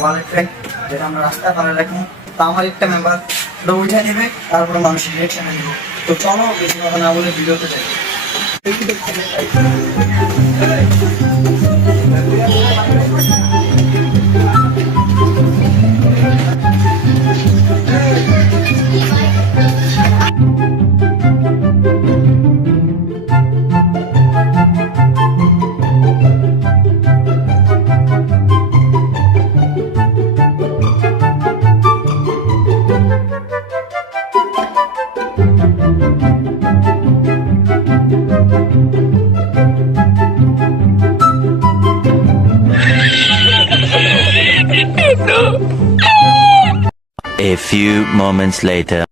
Wallet ফ্যাক যেটা আমরা রাস্তায় ফেলে রাখবো, তা আমার একটা মেম্বার ওটা উঠে নেবে, তারপরে মানুষের রিয়েকশনে দিব। তো চলো বেশি কথা না বলে ভিডিওতে যাই। A few moments later.